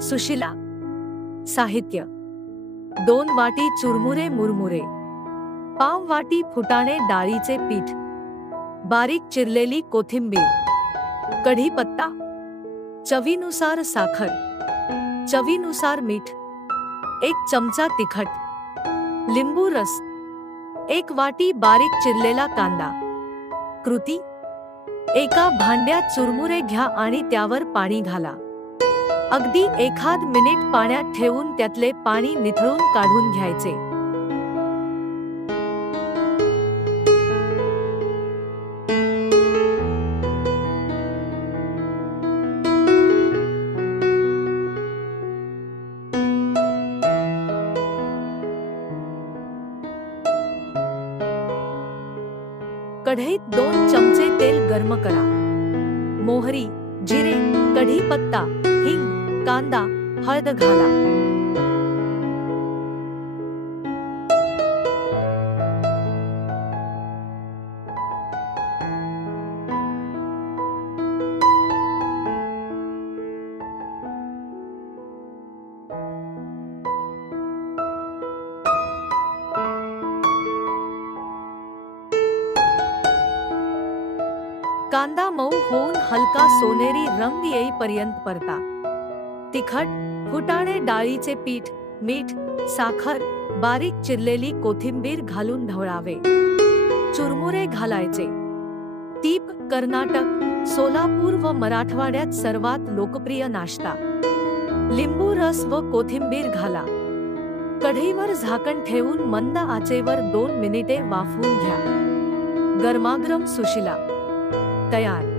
सुशिला. साहित्य: 2 वाटी चुरमुरे मुरमुरे, पाव वाटी फुटाणे डाळीचे पीठ, बारीक चिरलेली कोथिंबीर, कढीपत्ता, चवीनुसार साखर, चवीनुसार मीठ, 1 चमचा तिखट, लिंबू रस, 1 वाटी बारीक चिरलेला कांदा. कृती: एका भांड्यात चुरमुरे घ्या आणि त्यावर पाणी घाला. अगदी 1 मिनिट पाण्यात ठेवून त्यातले पाणी निथळून काढून घ्यायचे. कढईत 2 चमचे तेल गरम करा. मोहरी, जिरे, कढीपत्ता, हिंग, कांदा, हळद घाला. कांदा मऊ होऊन हलका सोनेरी रंग येईपर्यंत परता. तिखट, फुटाणे डाळीचे पीठ, मीठ, साखर, बारीक चिरलेली कोथिंबीर घालून ढवळावे. चुरमुरे घालायचे. तीप कर्नाटक, सोलापूर व मराठवाड्यात सर्वात लोकप्रिय नाश्ता. लिंबू रस व कोथिंबीर घाला. कढईवर झाकण ठेवून मंद आचेवर 2 मिनिटे वाफवून घ्या. गरमागरम सुशिला तयार.